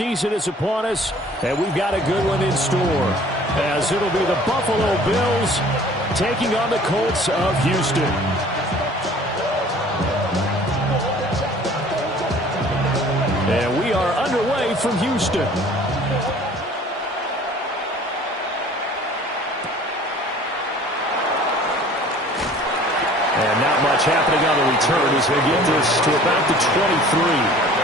season is upon us, and we've got a good one in store, as it'll be the Buffalo Bills taking on the Colts of Houston. And we are underway from Houston. And not much happening on the return as he'll get this to about the 23.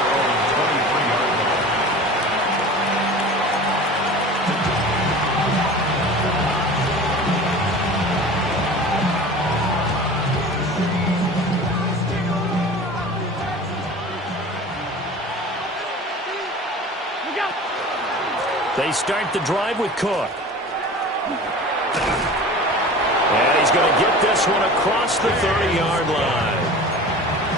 They start the drive with Cook. And he's going to get this one across the 30-yard line.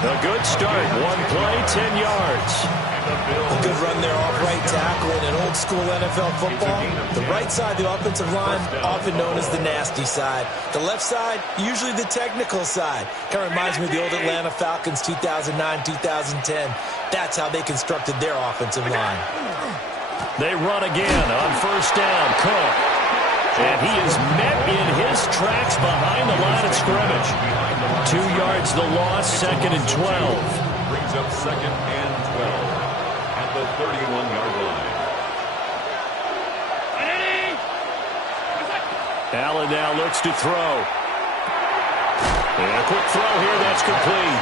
A good start. One play, 10 yards. A good run there off right tackle in an old-school NFL football. The right side of the offensive line, often known as the nasty side. The left side, usually the technical side. Kind of reminds me of the old Atlanta Falcons 2009-2010. That's how they constructed their offensive line. They run again on first down. Cook. And he is met in his tracks behind the line of scrimmage. 2 yards the loss, 2nd and 12. Brings up 2nd and 12 at the 31-yard line. Allen now looks to throw. And a quick throw here, that's complete.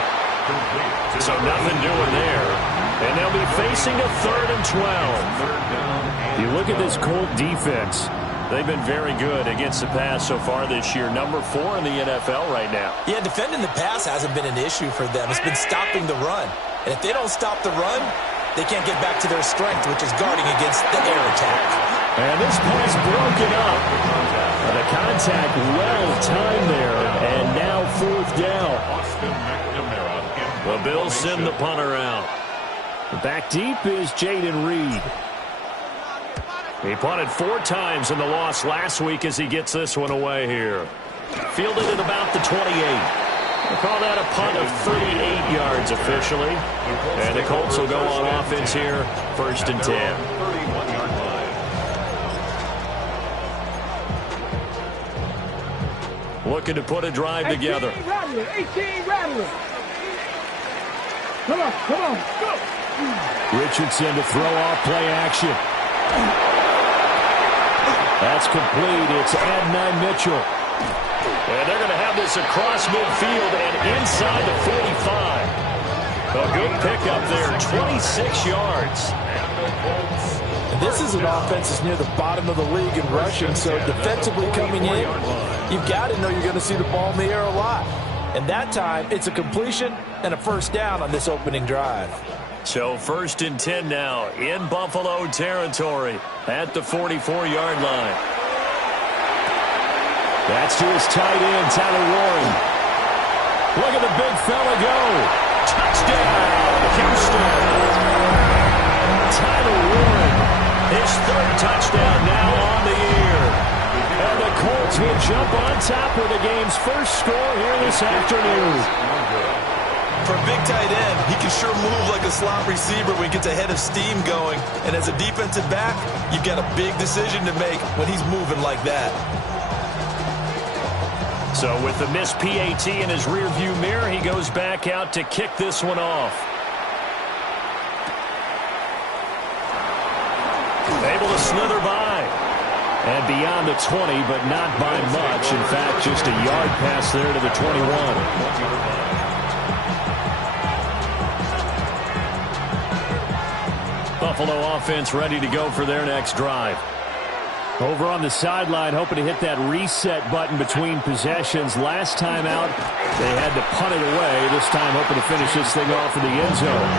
So nothing doing there. And they'll be facing a 3rd and 12. You look at this Colt defense. They've been very good against the pass so far this year. Number 4 in the NFL right now. Yeah, defending the pass hasn't been an issue for them. It's been stopping the run. And if they don't stop the run, they can't get back to their strength, which is guarding against the air attack. And this pass broken up. The contact well-timed there. And now 4th down. The Bills send the punter out. Back deep is Jaden Reed. He punted 4 times in the loss last week as he gets this one away here. Fielded at about the 28. We'll call that a punt of 38 yards officially. And the Colts will go on offense here, 1st and 10. Looking to put a drive together. 18 Rattler. Come on, go. Richardson to throw off play action. That's complete. It's Adonai Mitchell. And they're going to have this across midfield and inside the 45. A good pickup there, 26 yards. And this is an offense that's near the bottom of the league in rushing, so defensively coming in, you've got to know you're going to see the ball in the air a lot. And that time, it's a completion and a 1st down on this opening drive. So 1st and 10 now in Buffalo territory at the 44-yard line. That's to his tight end, Tyler Warren. Look at the big fella go. Touchdown, Houston. Tyler Warren, his 3rd touchdown now on the year. And the Colts will jump on top with the game's first score here this afternoon. For a big tight end, he can sure move like a slot receiver when he gets a head of steam going. And as a defensive back, you've got a big decision to make when he's moving like that. So with the missed PAT in his rearview mirror, he goes back out to kick this one off. Able to slither by. And beyond the 20, but not by much. In fact, just a yard pass there to the 21. Buffalo offense ready to go for their next drive. Over on the sideline, hoping to hit that reset button between possessions. Last time out, they had to punt it away. This time, hoping to finish this thing off in the end zone.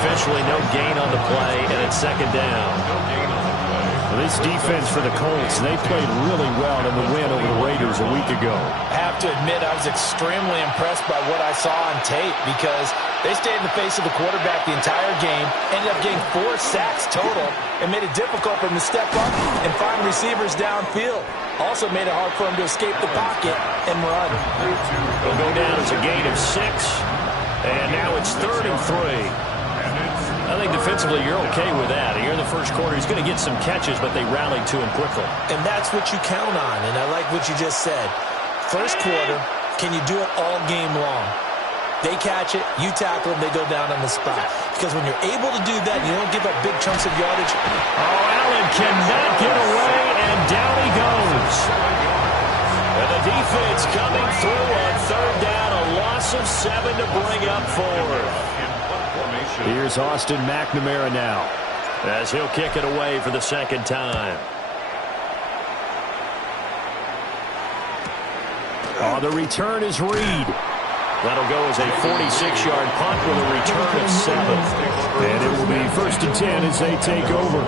Officially, no gain on the play, and it's 2nd down. This defense for the Colts, they played really well in the win over the Raiders a week ago. I have to admit, I was extremely impressed by what I saw on tape because they stayed in the face of the quarterback the entire game, ended up getting 4 sacks total, and made it difficult for him to step up and find receivers downfield. Also made it hard for him to escape the pocket and run. They'll go down as a gain of 6, and now it's 3rd and 3. I think defensively you're okay with that. Here in the first quarter, he's going to get some catches, but they rallied to him quickly. And that's what you count on, and I like what you just said. First quarter, can you do it all game long? They catch it, you tackle them, they go down on the spot. Because when you're able to do that, you don't give up big chunks of yardage. Oh, Allen cannot get away, and down he goes. And the defense coming through on third down, a loss of 7 to bring up fourth. Here's Austin McNamara now, as he'll kick it away for the second time. Oh, the return is Reed. That'll go as a 46-yard punt with a return of 7. And it will be 1st and 10 as they take over.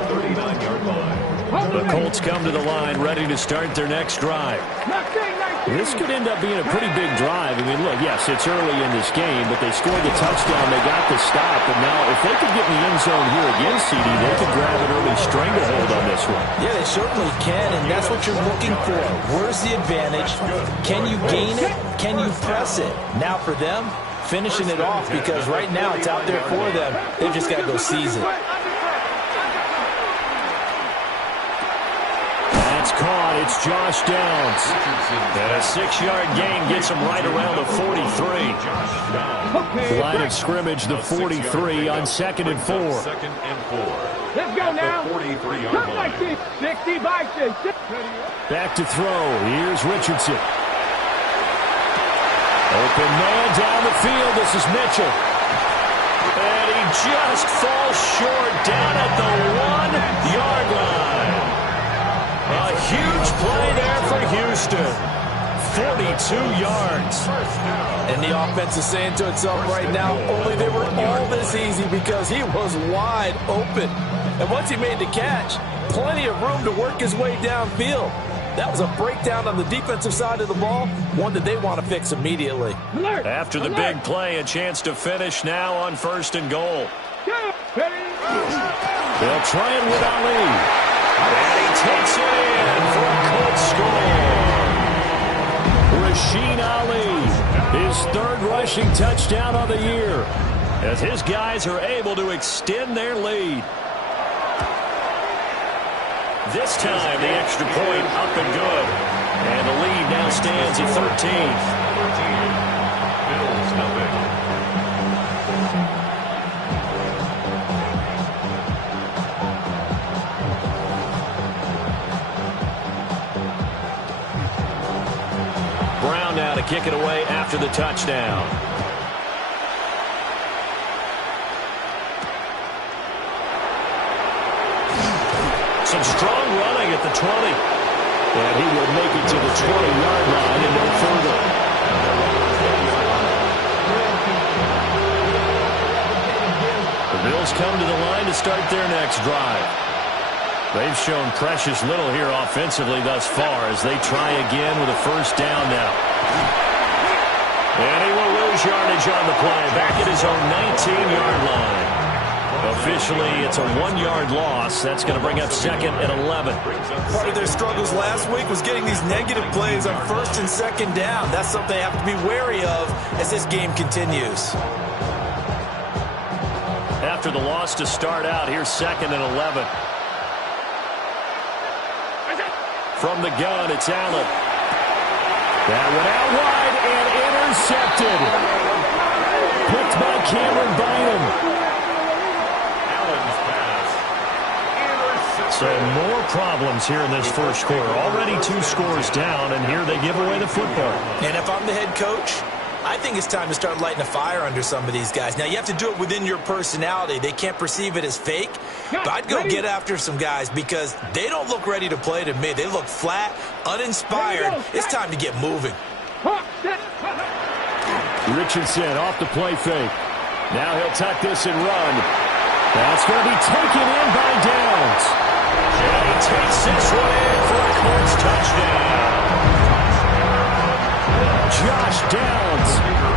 The Colts come to the line, ready to start their next drive. This could end up being a pretty big drive. I mean, look, yes, it's early in this game, but they scored the touchdown. They got the stop. And now, if they could get in the end zone here again, CD, they could grab an early stranglehold on this one. Yeah, they certainly can, and that's what you're looking for. Where's the advantage? Can you gain it? Can you press it? Now for them, finishing it off, because right now it's out there for them. They've just got to go seize it. Caught. It's Josh Downs. And a 6-yard gain gets him right around the 43. Line of scrimmage, the 43 on 2nd and 4. Let's go now. 43-yard line. 60 by 6. Back to throw. Here's Richardson. Open man down the field. This is Mitchell. And he just falls short down at the 1-yard line. A huge play there for Houston. 42 yards. And the offense is saying to itself right now, only they were all this easy because he was wide open. And once he made the catch, plenty of room to work his way downfield. That was a breakdown on the defensive side of the ball, one that they want to fix immediately. After the big play, a chance to finish now on 1st and goal. They'll try it with Ali. And he takes it in for a Colts score. Rasheen Ali, his 3rd rushing touchdown of the year, as his guys are able to extend their lead. This time, the extra point up and good. And the lead now stands at 13. Bills nothing. Brown now to kick it away after the touchdown. Some strong running at the 20. And he will make it to the 20-yard line and no further. The Bills come to the line to start their next drive. They've shown precious little here offensively thus far as they try again with a 1st down now. And he will lose yardage on the play, back at his own 19-yard line. Officially, it's a 1-yard loss. That's going to bring up 2nd and 11. Part of their struggles last week was getting these negative plays on 1st and 2nd down. That's something they have to be wary of as this game continues. After the loss to start out, here's 2nd and 11. From the gun, it's Allen. That went out wide and intercepted. Picked by Cameron Bynum. Allen's pass. So more problems here in this first quarter. Already 2 scores down, and here they give away the football. And if I'm the head coach, I think it's time to start lighting a fire under some of these guys. Now, you have to do it within your personality. They can't perceive it as fake. But I'd go get after some guys because they don't look ready to play to me. They look flat, uninspired. It's time to get moving. Richardson off the play fake. Now he'll tuck this and run. That's going to be taken in by Downs. And he takes this one in for a Colts touchdown. Josh Downs,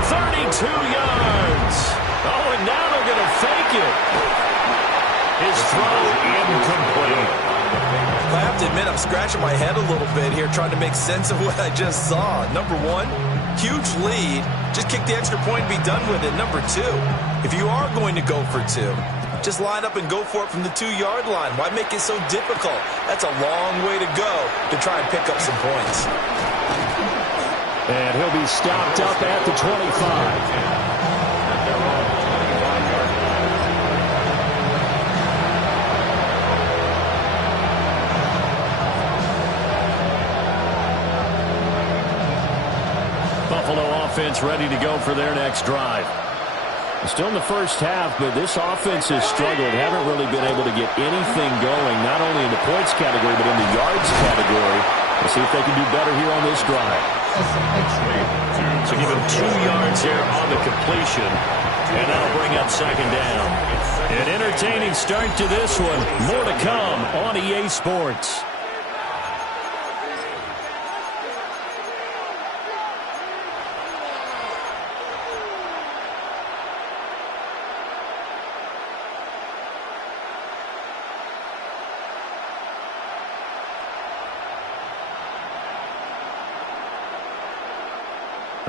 32 yards. Oh, and now they're going to fake it. His throw incomplete. I have to admit, I'm scratching my head a little bit here trying to make sense of what I just saw. Number 1, huge lead. Just kick the extra point and be done with it. Number 2, if you are going to go for 2, Just line up and go for it from the 2-yard line. Why make it so difficult? That's a long way to go to try and pick up some points. And he'll be stopped up at the 25. Buffalo offense ready to go for their next drive. Still in the first half, but this offense has struggled. Haven't really been able to get anything going, not only in the points category, but in the yards category. We'll see if they can do better here on this drive. So give him 2 yards here on the completion, and that'll bring up second down. An entertaining start to this one. More to come on EA Sports.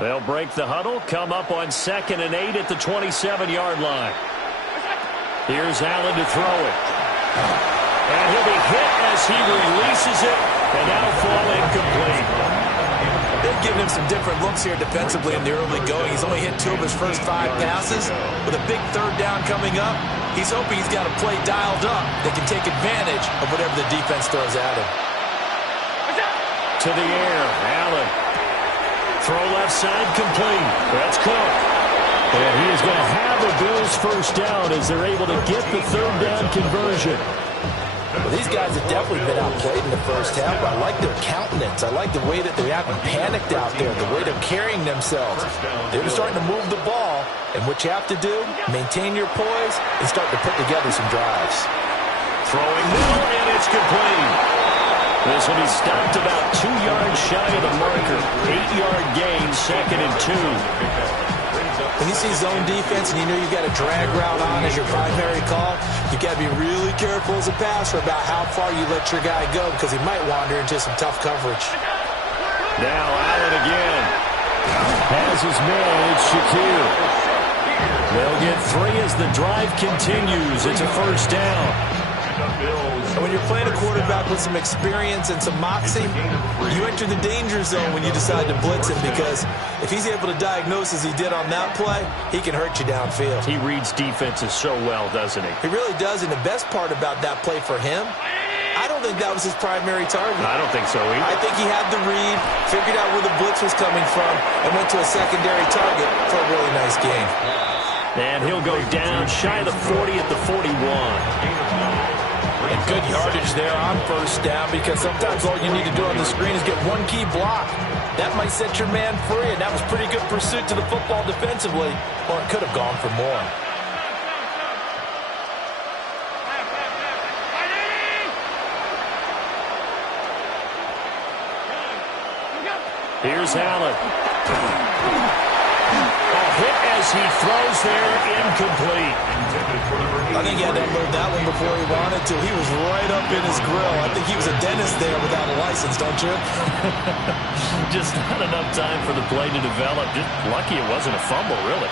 They'll break the huddle, come up on 2nd and 8 at the 27-yard line. Here's Allen to throw it. And he'll be hit as he releases it, and that'll fall incomplete. They've given him some different looks here defensively in the early going. He's only hit 2 of his first 5 passes. With a big 3rd down coming up, he's hoping he's got a play dialed up that can take advantage of whatever the defense throws at him. To the air, Allen. Throw left side, complete. That's Cook. And he is going to have the Bills first down as they're able to get the 3rd down conversion. Well, these guys have definitely been outplayed in the first half, but I like their countenance. I like the way that they haven't panicked out there, the way they're carrying themselves. They're starting to move the ball, and what you have to do, maintain your poise and start to put together some drives. Throwing middle, and it's complete. This will be stopped about 2 yards shy of the marker. 8-yard gain, 2nd and 2. When you see zone defense and you know you've got a drag route on as your primary call, you've got to be really careful as a passer about how far you let your guy go because he might wander into some tough coverage. Now Allen again. Has his man, it's Shakir. They'll get 3 as the drive continues. It's a first down. And when you're playing a quarterback with some experience and some moxie, you enter the danger zone when you decide to blitz him because if he's able to diagnose as he did on that play, he can hurt you downfield. He reads defenses so well, doesn't he? He really does, and the best part about that play for him, I don't think that was his primary target. I don't think so either. I think he had the read, figured out where the blitz was coming from, and went to a secondary target for a really nice gain. And he'll go down shy of the 40 at the 41. And good yardage there on first down because sometimes all you need to do on the screen is get one key block. That might set your man free, and that was pretty good pursuit to the football defensively, or it could have gone for more. Here's Allen. A hit as he throws there, incomplete. I think he had to unload that one before he wanted to. He was right up in his grill. I think he was a dentist there without a license, don't you? Just not enough time for the play to develop. Just lucky it wasn't a fumble, really.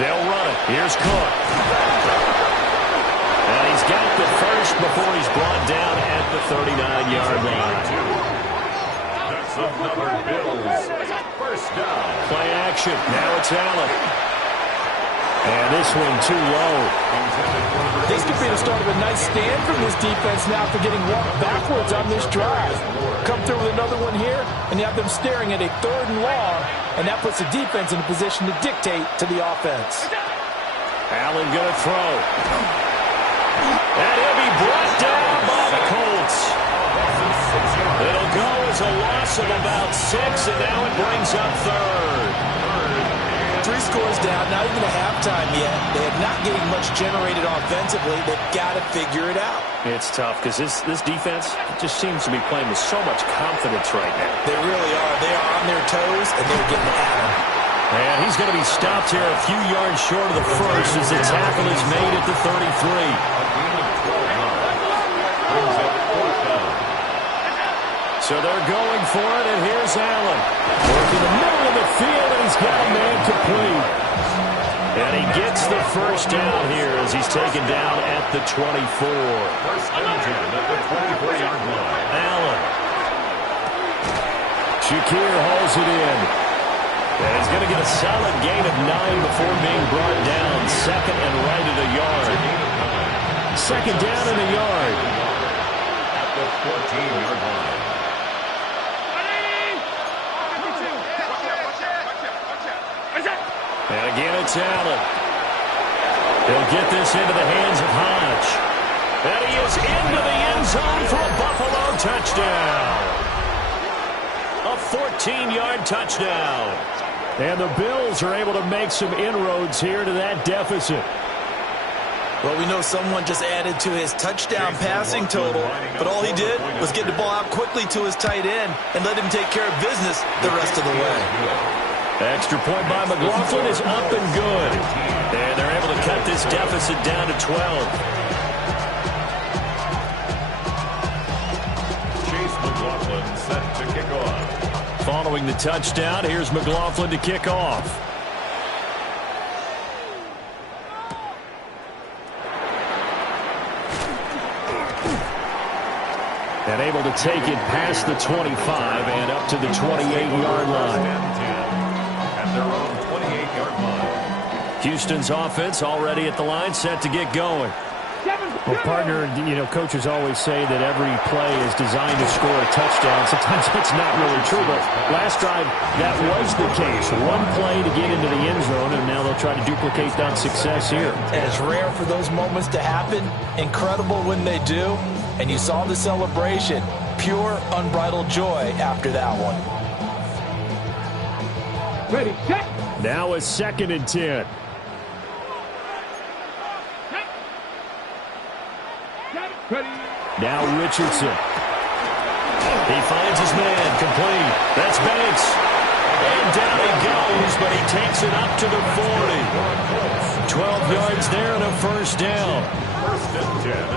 They'll run it. Here's Cook. And he's got the first before he's brought down at the 39-yard line. That's another Bills first down. Play action. Now it's Allen. And this one too low. This could be the start of a nice stand from this defense now after getting walked backwards on this drive. Come through with another one here, and you have them staring at a 3rd and long, and that puts the defense in a position to dictate to the offense. Allen going to throw. And he'll be brought down by the Colts. It'll go as a loss of about 6, and now it brings up 3rd. 3 scores down, not even a halftime yet. They are not getting much generated offensively. They've got to figure it out. It's tough because this defense just seems to be playing with so much confidence right now. They really are. They are on their toes, and they're getting at him. And he's going to be stopped here a few yards short of the first as the tackle is made at the 33. So they're going for it, and here's Allen. Working the middle of the field, and he's got a man complete. And he gets the first down here as he's taken down at the 24. First and 10 at the 24-yard line. Allen. Shakir hauls it in. And he's going to get a solid gain of 9 before being brought down. Second and right at a yard. Second down and a yard. At the 14-yard line. And again, it's Allen. He'll get this into the hands of Hodge. And he is into the end zone for a Buffalo touchdown. A 14-yard touchdown. And the Bills are able to make some inroads here to that deficit. Well, we know someone just added to his touchdown passing total, but all he did was get the ball out quickly to his tight end and let him take care of business the rest of the way. Extra point by McLaughlin is up and good. And they're able to cut this deficit down to 12. Chase McLaughlin set to kick off. Following the touchdown, here's McLaughlin to kick off. And able to take it past the 25 and up to the 28-yard line. Their own 28-yard line. Houston's offense already at the line, set to get going. Well, partner, you know, coaches always say that every play is designed to score a touchdown. Sometimes that's not really true, but last drive, that was the case. One play to get into the end zone, and now they'll try to duplicate that success here. And it's rare for those moments to happen. Incredible when they do. And you saw the celebration. Pure, unbridled joy after that one. Ready, set. Now a 2nd and 10. Ready. Now Richardson. He finds his man, complete. That's Banks. And down he goes, but he takes it up to the 40. 12 yards there and a first down.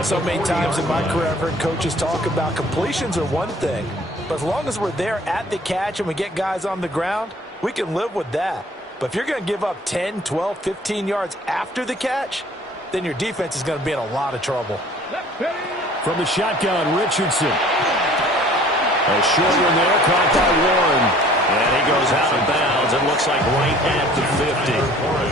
So many times in my career I've heard coaches talk about completions are one thing, but as long as we're there at the catch and we get guys on the ground, we can live with that. But if you're going to give up 10, 12, 15 yards after the catch, then your defense is going to be in a lot of trouble. From the shotgun, Richardson. A short one there, caught by Warren. And he goes out of bounds. It looks like right at the 50.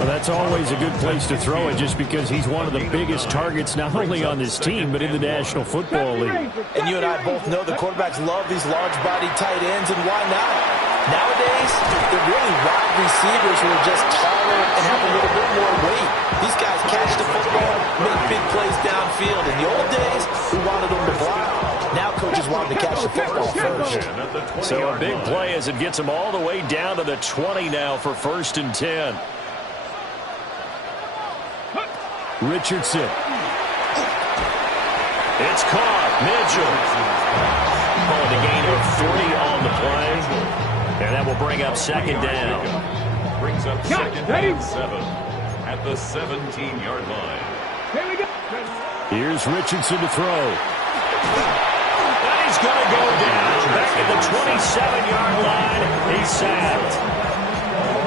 Well, that's always a good place to throw it just because he's one of the biggest targets not only on this team but in the National Football League. And you and I both know the quarterbacks love these large-bodied tight ends, and why not? Nowadays, they're really wide receivers who are just taller and have a little bit more weight. These guys catch the football, make big plays downfield. In the old days, we wanted them to block. Now coaches want them to catch the football first. So a big play as it gets them all the way down to the 20 now for 1st and 10. Richardson. It's caught. Mitchell. Calling a gain of 3 on the play. And that will bring up 2nd down. Brings up 2nd and 7 at the 17-yard line. Here we go. Here's Richardson to throw. And he's going to go down back at the 27-yard line. He's sacked.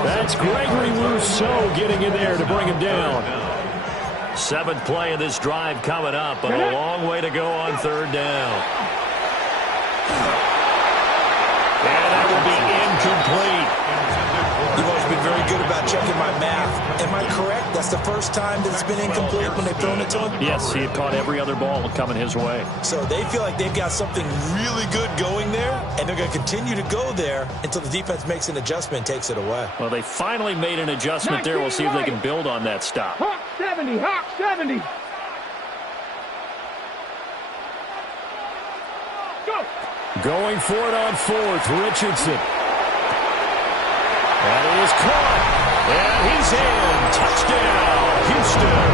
That's Gregory Rousseau getting in there to bring him down. 7th play of this drive coming up, but a long way to go on 3rd down. And that will be incomplete. You've always been very good about checking my math. Am I correct? That's the first time that it's been incomplete when they've thrown it to him? Yes, he had caught every other ball coming his way. So they feel like they've got something really good going there, and they're going to continue to go there until the defense makes an adjustment and takes it away. Well, they finally made an adjustment there. We'll see if they can build on that stop. Hawk 70, Hawk 70. Go. Going for it on 4th, Richardson. And it is caught. And he's in. Touchdown, Houston.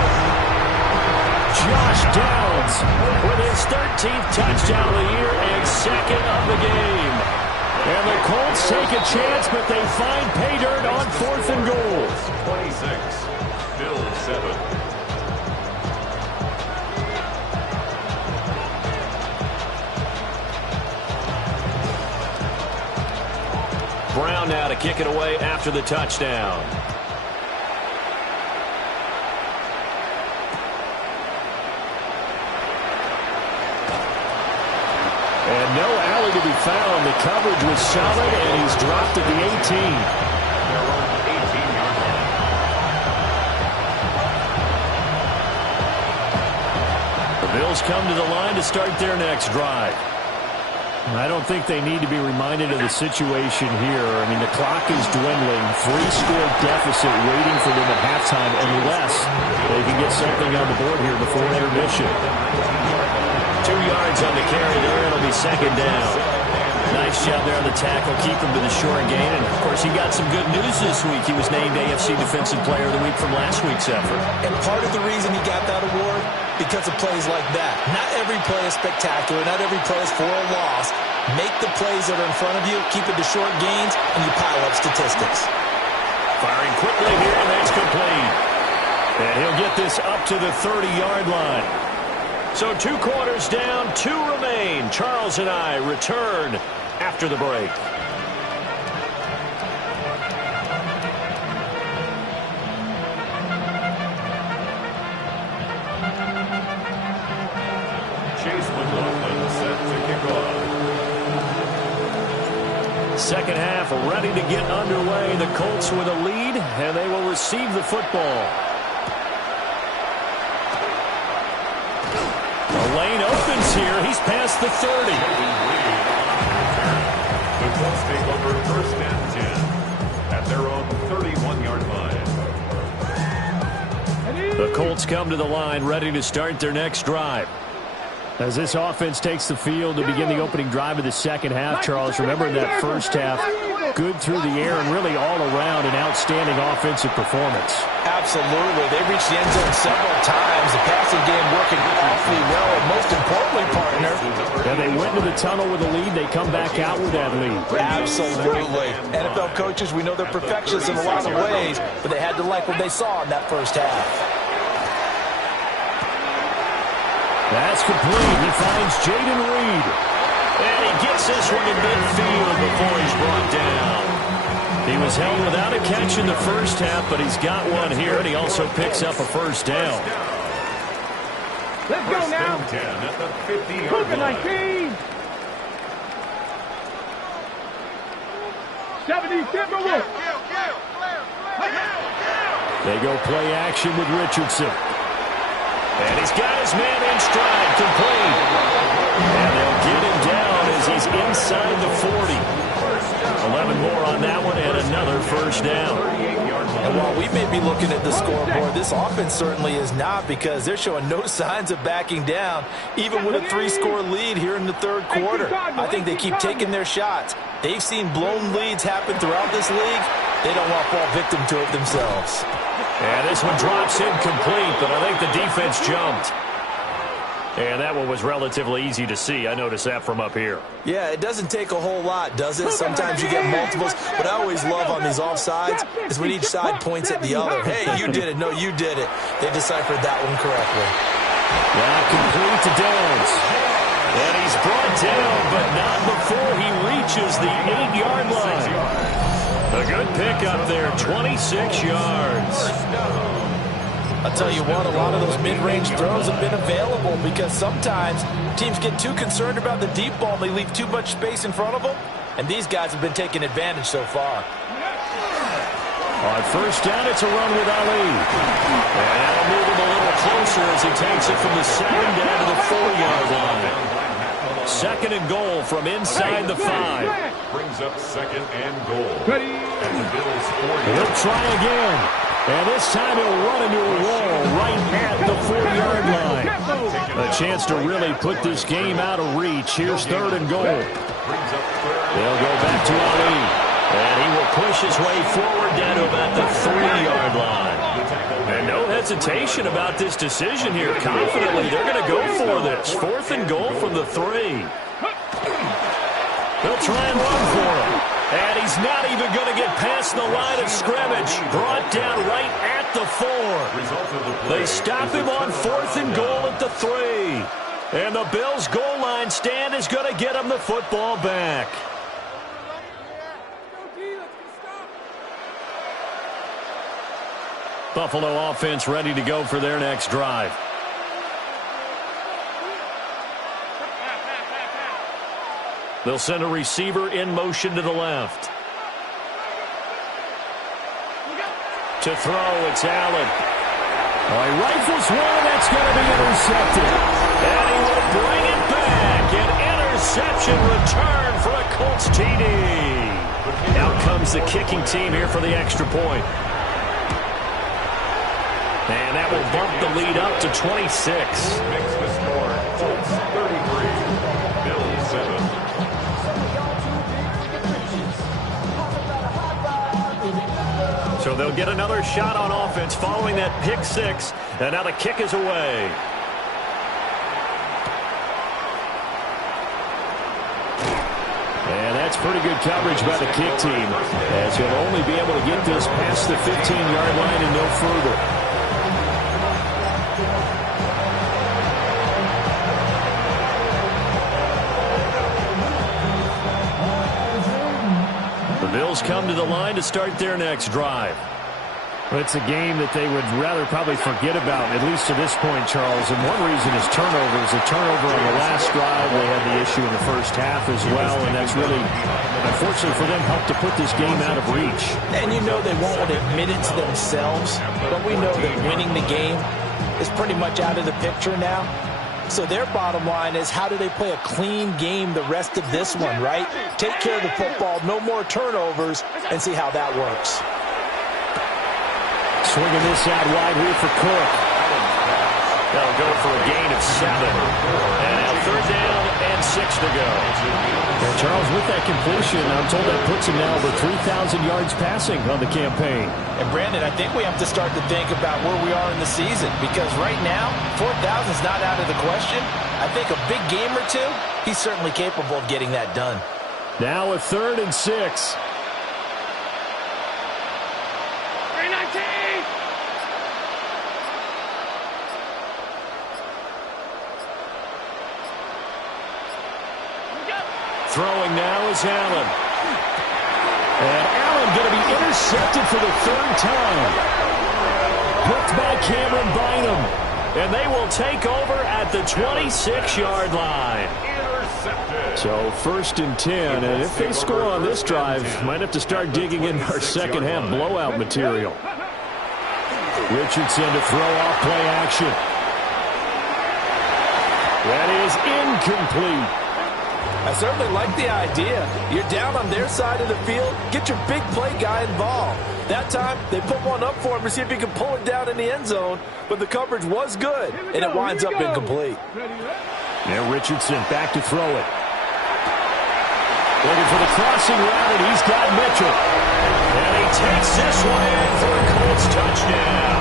Josh Downs with his 13th touchdown of the year and 2nd of the game. And the Colts take a chance, but they find pay dirt on 4th and goal. 26, Bills 7. Brown now to kick it away after the touchdown. no alley to be found. The coverage was solid, and he's dropped at the 18. The Bills come to the line to start their next drive. I don't think they need to be reminded of the situation here. I mean, the clock is dwindling. 3-score deficit waiting for them at halftime unless they can get something on the board here before intermission. 2 yards on the carry there. It'll be second down. Nice job there on the tackle. Keep him to the short gain. And, of course, he got some good news this week. He was named AFC Defensive Player of the Week from last week's effort. And part of the reason he got that award, because of plays like that. Not every play is spectacular. Not every play is for a loss. Make the plays that are in front of you, keep it to short gains, and you pile up statistics. Firing quickly here, and that's complete. And he'll get this up to the 30-yard line. So 2 quarters down, 2 remain. Charles and I return after the break. Chase McLaughlin set to kick off. Second half ready to get underway. The Colts with a lead, and they will receive the football. The lane opens here. He's past the 30. The Colts take over first and 10 at their own 31-yard line. The Colts come to the line ready to start their next drive. As this offense takes the field to begin the opening drive of the second half, Charles, remember in that first half, good through the air and really all around an outstanding offensive performance. Absolutely. They reached the end zone several times. The passing game working awfully well. And most importantly, partner, and they went to the tunnel with a lead. They come back out with that lead. Absolutely. NFL coaches, we know they're perfectionists in a lot of ways, but they had to like what they saw in that first half. That's complete. He finds Jayden Reed. And he gets this one in midfield before he's brought down. He was held without a catch in the first half, but he's got one here, and he also picks up a first down. Let's go now. 10 at the 50-yard line. 19. 70, Timberwolves. They go play action with Richardson. And he's got his man in stride, complete. And they'll get him down as he's inside the 40. 11 more on that one and another first down. And while we may be looking at the scoreboard, this offense certainly is not, because they're showing no signs of backing down, even with a 3-score lead here in the third quarter. I think they keep taking their shots. They've seen blown leads happen throughout this league. They don't want to fall victim to it themselves. And this one drops incomplete, but I think the defense jumped. And that one was relatively easy to see. I noticed that from up here. Yeah, it doesn't take a whole lot, does it? Sometimes you get multiples. What I always love on these offsides is when each side points at the other. Hey, you did it. No, you did it. They deciphered that one correctly. Now complete to Downs. And he's brought down, but not before he reaches the 8-yard line. A good pickup there, 26 yards. I'll tell you what, a lot of those mid-range throws have been available, because sometimes teams get too concerned about the deep ball and they leave too much space in front of them, and these guys have been taking advantage so far. On first down, it's a run with Ali. And that'll move him a little closer as he takes it from the 7 down to the 4-yard line. Second and goal from inside the 5. Brings up second and goal. At the Bills' 40. He'll try again. And this time he'll run into a wall right at the 4-yard line. A chance to really put this game out of reach. Here's third and goal. They'll go back to Ali. And he will push his way forward down to about the 3-yard line. And no hesitation about this decision here. Confidently, they're going to go for this. Fourth and goal from the 3. They'll try and run for him. And he's not even going to get past the line of scrimmage. Brought down right at the 4. They stop him on fourth and goal at the 3. And the Bills' goal line stand is going to get him the football back. Buffalo offense ready to go for their next drive. They'll send a receiver in motion to the left. To throw, it's Allen. He rifles one, that's going to be intercepted. And he will bring it back. An interception return for a Colts TD. Out comes the kicking team here for the extra point. And that will bump the lead up to 26. Makes the score. Colts 33. Bills 7. So they'll get another shot on offense following that pick six. And now the kick is away. And that's pretty good coverage by the kick team, as he'll only be able to get this past the 15-yard line and no further. The Bills come to the line to start their next drive. Well, it's a game that they would rather probably forget about, at least to this point, Charles. And one reason is turnovers. A turnover on the last drive. They had the issue in the first half as well, and that's really, unfortunately for them, helped to put this game out of reach. And you know they won't admit it to themselves, but we know that winning the game is pretty much out of the picture now. So their bottom line is, how do they play a clean game the rest of this one, right? Take care of the football, no more turnovers, and see how that works. Swinging this out wide here for Cook. They'll go for a gain of 7. And now 3rd down and 6 to go. And Charles, with that completion, I'm told that puts him now over 3,000 yards passing on the campaign. And Brandon, I think we have to start to think about where we are in the season, because right now, 4,000 is not out of the question. I think a big game or two, he's certainly capable of getting that done. Now a 3rd and 6. 319! Throwing now is Allen. And Allen going to be intercepted for the 3rd time. Picked by Cameron Bynum. And they will take over at the 26-yard line. So 1st and 10, and if they score on this drive, might have to start digging in our second half blowout material. Richardson to throw off play action. That is incomplete. I certainly like the idea. You're down on their side of the field. Get your big play guy involved. That time, they put one up for him to see if he can pull it down in the end zone. But the coverage was good, and it winds up incomplete. Now Richardson back to throw it. Looking for the crossing route, and he's got Mitchell. And he takes this one in for a Colts touchdown.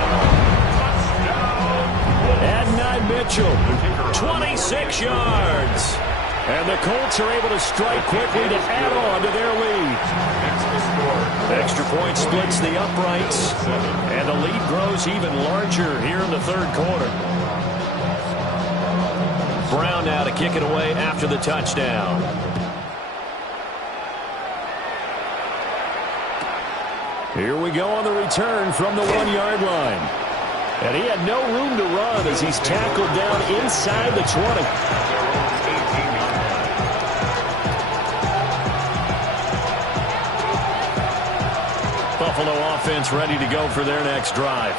Adonai Mitchell, 26 yards. and the Colts are able to strike quickly to add on to their lead. Extra point splits the uprights, and the lead grows even larger here in the 3rd quarter. Brown now to kick it away after the touchdown. Here we go on the return from the 1-yard line. And he had no room to run as he's tackled down inside the 20. Buffalo offense ready to go for their next drive.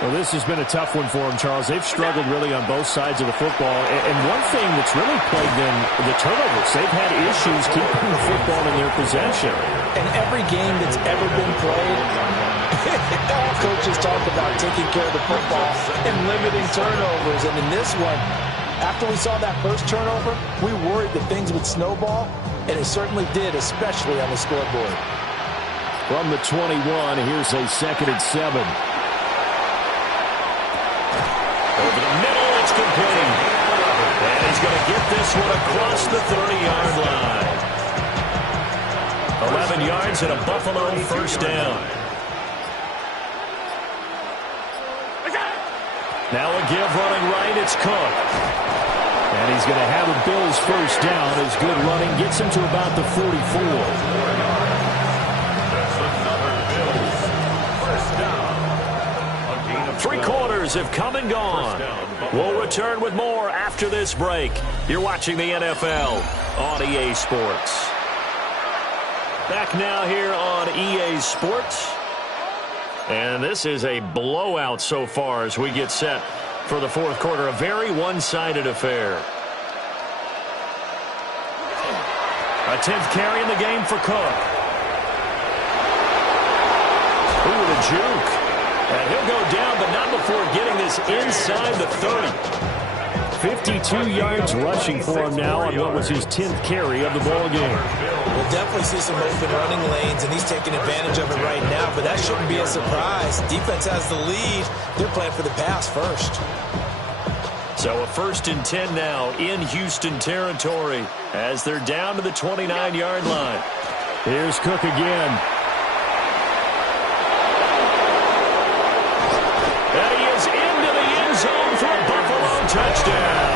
Well, this has been a tough one for them, Charles. They've struggled really on both sides of the football. And one thing that's really plagued them, the turnovers. They've had issues keeping the football in their possession. In every game that's ever been played, all coaches talk about taking care of the football and limiting turnovers. And in this one, after we saw that first turnover, we worried that things would snowball, and it certainly did, especially on the scoreboard. From the 21, here's a 2nd and 7. Over the middle, it's complete. And he's going to get this one across the 30-yard line. 11 yards and a Buffalo first down. Now a give running right, it's Cook. And he's going to have a Bills first down as good running gets him to about the 44. 3 quarters quarters have come and gone. We'll return with more after this break. You're watching the NFL on EA Sports. Back now here on EA Sports. And this is a blowout so far as we get set for the fourth quarter. A very one-sided affair. A 10th carry in the game for Cook. Ooh, the juke. And he'll go down, but not before getting this inside the 30. 52 yards rushing for him now on what was his 10th carry of the ball game. We'll definitely see some open running lanes, and he's taking advantage of it right now, but that shouldn't be a surprise. Defense has the lead. They're playing for the pass first. So a 1st and 10 now in Houston territory as they're down to the 29-yard line. Here's Cook again. And he is into the end zone for a Buffalo touchdown.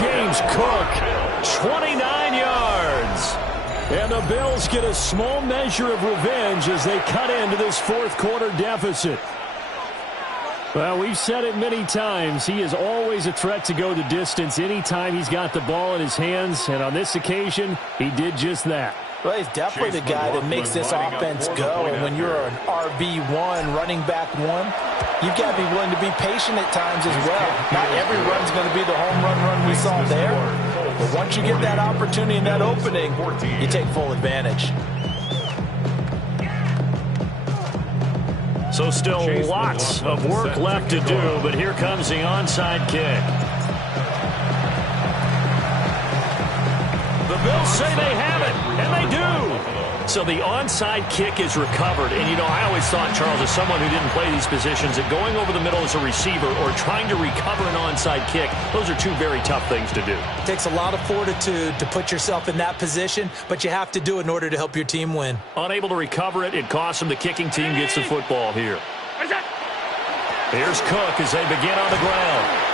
James Cook, 29 yards. And the Bills get a small measure of revenge as they cut into this fourth quarter deficit. Well, we've said it many times. He is always a threat to go the distance anytime he's got the ball in his hands. And on this occasion, he did just that. Well, he's definitely the guy that makes this offense go. And when you're an RB1, running back one, you've got to be willing to be patient at times as well. Not every run's going to be the home run we saw there. But once you get that opportunity and that opening, you take full advantage. So still lots of work left to do, but here comes the onside kick. The Bills say they have it, and they do. So the onside kick is recovered. And, you know, I always thought, Charles, as someone who didn't play these positions, that going over the middle as a receiver or trying to recover an onside kick, those are two very tough things to do. It takes a lot of fortitude to put yourself in that position, but you have to do it in order to help your team win. Unable to recover it, it costs them. The kicking team gets the football here. Here's Cook as they begin on the ground.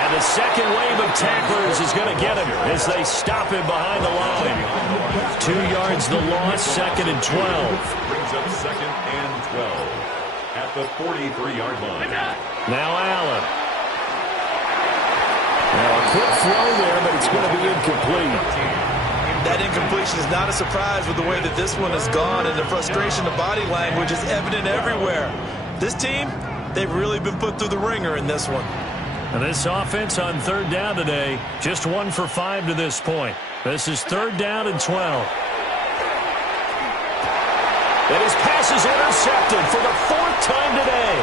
And the second wave of tacklers is going to get him as they stop him behind the line. 2 yards the loss, 2nd and 12. Brings up 2nd and 12 at the 43-yard line. Now Allen. Now a quick throw there, but it's going to be incomplete. That incompletion is not a surprise with the way that this one has gone, and the frustration of body language is evident everywhere. This team, they've really been put through the ringer in this one. And this offense on 3rd down today, just 1 for 5 to this point. This is 3rd down and 12. And his pass is intercepted for the 4th time today.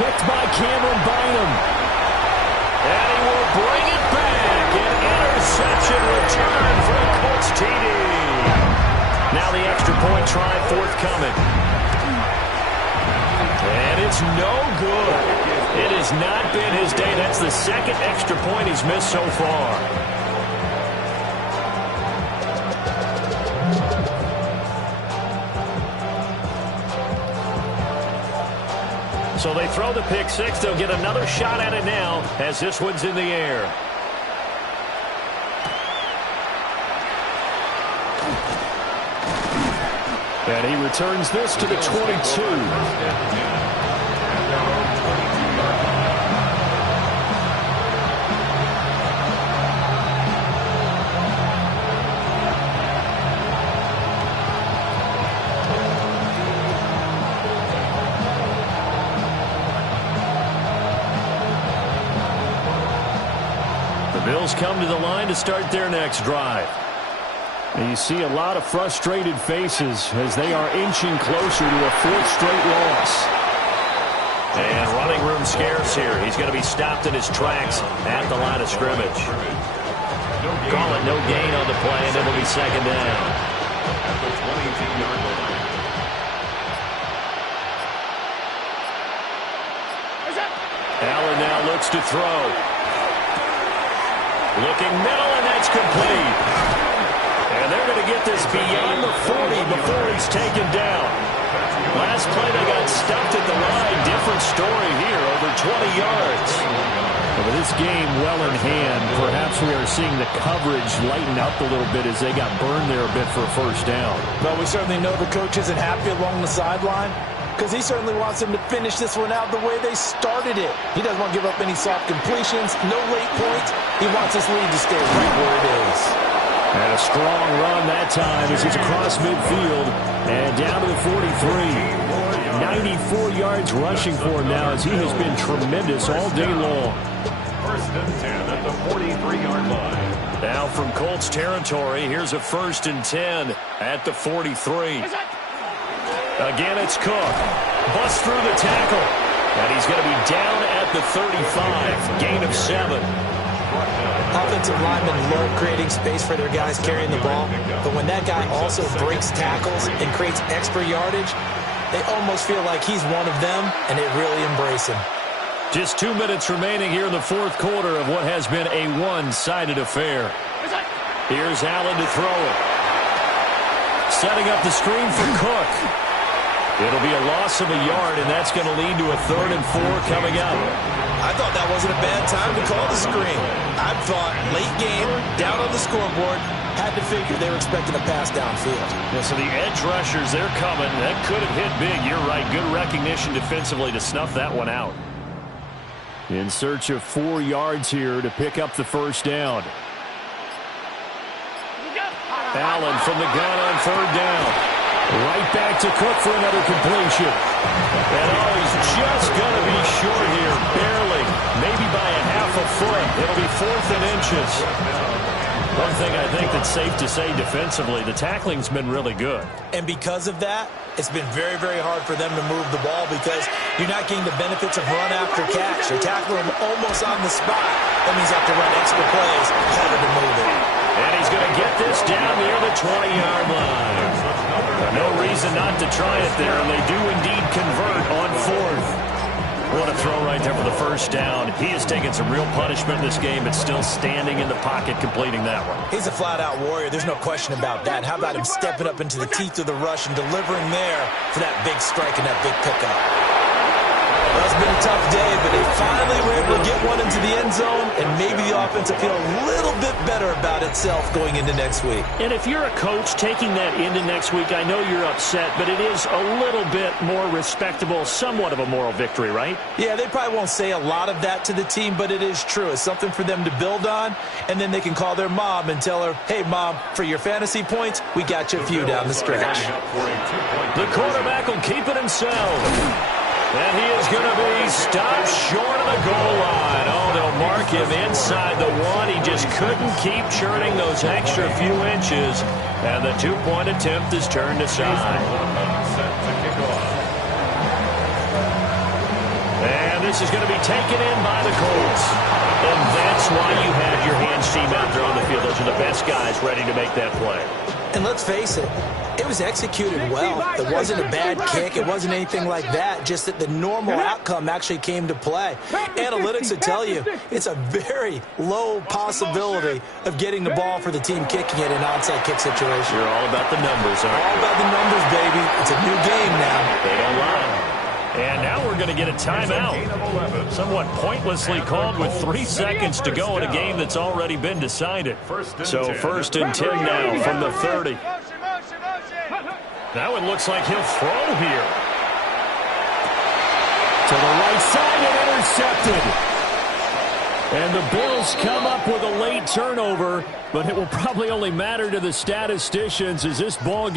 Picked by Cameron Bynum. And he will bring it back. An interception return for a Colts TD. Now the extra point try forthcoming. And it's no good. It has not been his day. That's the 2nd extra point he's missed so far. So they throw the pick six. They'll get another shot at it now as this one's in the air. And he returns this to the 22. Bills come to the line to start their next drive. And you see a lot of frustrated faces as they are inching closer to a 4th straight loss. And running room scarce here. He's going to be stopped in his tracks at the line of scrimmage. Call it no gain on the play, and it'll be 2nd down. At the 22-yard line. Allen now looks to throw. Looking middle, and that's complete. And they're going to get this beyond the 40 before he's taken down. Last play, they got stuffed at the line. Different story here, over 20 yards. Well, with this game well in hand, perhaps we are seeing the coverage lighten up a little bit as they got burned there a bit for a 1st down. Well, we certainly know the coach isn't happy along the sideline because he certainly wants them to finish this one out the way they started it. He doesn't want to give up any soft completions, no late points. He wants his lead to stay right where it is. And a strong run that time as he's across midfield and down to the 43. 94 yards rushing for him now as he has been tremendous all day long. First and 10 at the 43-yard line. Now from Colts territory, here's a 1st and 10 at the 43. Again, it's Cook. Busts through the tackle. And he's going to be down at the 35. Gain of 7. Offensive linemen love creating space for their guys carrying the ball. But when that guy also breaks tackles and creates extra yardage, they almost feel like he's one of them, and they really embrace him. Just 2 minutes remaining here in the 4th quarter of what has been a one-sided affair. Here's Allen to throw it. Setting up the screen for Cook. It'll be a loss of a yard, and that's going to lead to a 3rd and 4 coming up. I thought that wasn't a bad time to call the screen. I thought late game, down on the scoreboard, had to figure they were expecting a pass downfield. Yeah, so the edge rushers, they're coming. That could have hit big. You're right. Good recognition defensively to snuff that one out. In search of 4 yards here to pick up the first down. Allen from the gun on 3rd down. Right back to Cook for another completion. And he's just going to be short here, barely, maybe by a half a foot. It'll be 4th and inches. One thing I think that's safe to say defensively, the tackling's been really good. And because of that, it's been very, very hard for them to move the ball because you're not getting the benefits of run after catch. You're tackling them almost on the spot. That means you have to run extra plays, harder to move it. And he's going to get this down near the 20-yard line. No reason not to try it there, and they do indeed convert on 4th. What a throw right there for the first down. He has taken some real punishment in this game, but still standing in the pocket completing that one. He's a flat-out warrior. There's no question about that. How about him stepping up into the teeth of the rush and delivering there for that big strike and that big pickup? Well, it's been a tough day, but they finally were able to get one into the end zone, and maybe the offense will feel a little bit better about itself going into next week. And if you're a coach taking that into next week, I know you're upset, but it is a little bit more respectable, somewhat of a moral victory, right? Yeah, they probably won't say a lot of that to the team, but it is true. It's something for them to build on, and then they can call their mom and tell her, hey, Mom, for your fantasy points, we got you a few down the stretch. The quarterback will keep it himself. And he is going to be stopped short of the goal line. Oh, they'll mark him inside the 1. He just couldn't keep churning those extra few inches. And the 2-point attempt is turned aside. And this is going to be taken in by the Colts. And that's why you have your hands team out there on the field. Those are the best guys ready to make that play. And let's face it, it was executed well. It wasn't a bad kick. It wasn't anything like that. Just that the normal outcome actually came to play. Analytics will tell you it's a very low possibility of getting the ball for the team kicking it in an onside kick situation. You're all about the numbers, aren't you? All about the numbers, baby. It's a new game now. They don't lie. And now we're going to get a timeout. Somewhat pointlessly called with 3 seconds to go in a game that's already been decided. So 1st and 10 now from the 30. Now it looks like he'll throw here. To the right side and intercepted. And the Bills come up with a late turnover, but it will probably only matter to the statisticians as this ball